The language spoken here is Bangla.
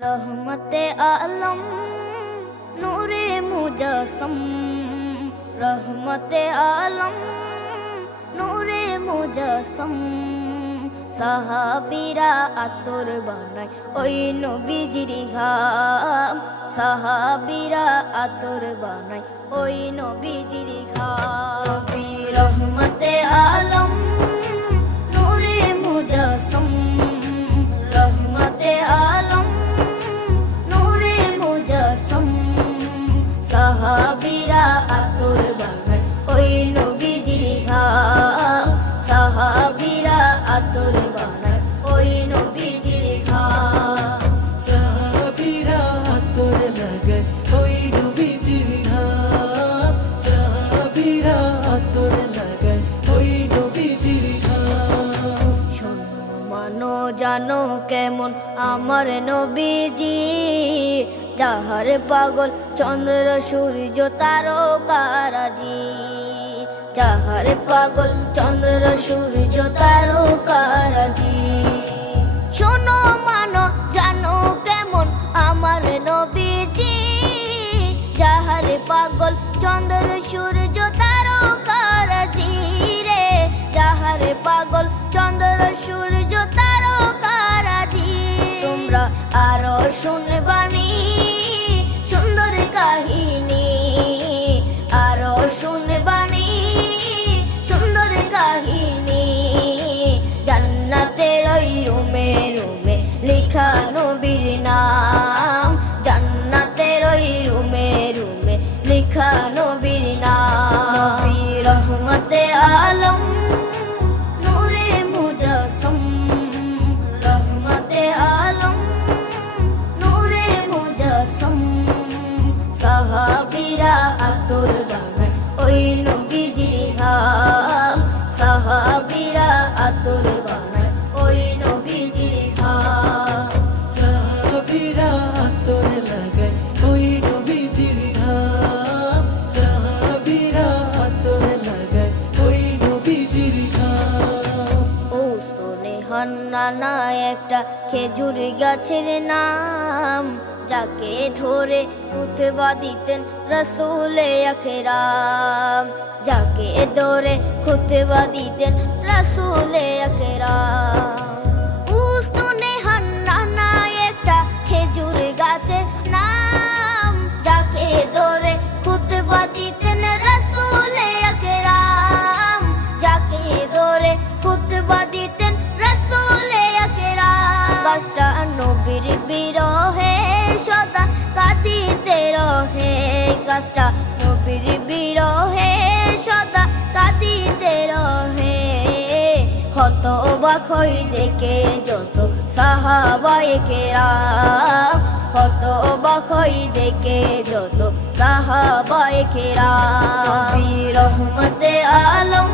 रहमते आलम नूरे मुजस्सम, रहमते आलम नूरे मुजस्सम। সাহাবীরা আতর বানায় ওই নবীজির ঘাম, সাহাবীরা আতর বানায় ওই নবীজির ঘাম। নবী রহমতে আলম নূরে মুজস্সম, রহমতে আলম নূরে মুজস্সম। সাহাবীরা আতর বানায় ওই নবীজির ঘাম, সাহাবীরা আতর বানায় ওই নবীজির ঘাম। সাহাবীরা আতর লাগায় ওই নবীজির ঘাম, সাহাবীরা আতর লাগায় ওই নবীজির ঘাম। শোনো মানো জানো কেমন আমার নবীজি, যাহার পাগল চন্দ্র সূর্য তারকারাজি, যাহার পাগল চন্দ্র সূর্য তারকারাজি। শোনো মানো জানো কেমন আমার নবীজি, যাহার পাগল চন্দ্র সূর্য তারকারাজি রে, যাহার পাগল চন্দ্র সূর্য তারকারাজি। তোমরা আরো শুনবানি সুন্দর কাহিনী, আরো শুনবানি সুন্দর কাহিনী। জান্নাতের ওই রুমে রুমে লেখা নবীর নাম, জান্নাতের ওই রুমে রুমে লেখা নবীর নাম। নবী রহমতে আলম নূরে মুজস্সম, রহমতে আলম নূরে মুজস্সম। সাহাবীরা আতর বানায় ওই নবীজির ঘাম, সাহাবীরা আতর বানায় ওই নবীজির ঘাম। সাহাবীরা আতর লাগায় ওই নবীজির ঘাম, সাহাবীরা আতর লাগায় ওই নবীজির ঘাম। ওস্তনে হান্নানা একটা খেজুর গাছের নাম, যাকে ধরে খুতবা দিতেন রাসূলে আকরাম, যাকে ধরে খুতবা দিতেন রাসূলে আকরাম। উস্তনে হান্নানা একটা খেজুর গাছের নাম, যাকে ধরে খুতবা দিতেন রাসূলে আকরাম, যাকে ধরে খুতবা দিতেন রাসূলে আকরাম। গাছটা নবীর বিরহে সদা কাঁদিতে রহে, গাছটা নবীর বিরহে সদা কাঁদিতে রহে। হতবাক হই দেখে যত সাহাবায়ে কেরাম, হতবাক হই দেখে যত সাহাবায়ে কেরাম। নবী রহমতে আলম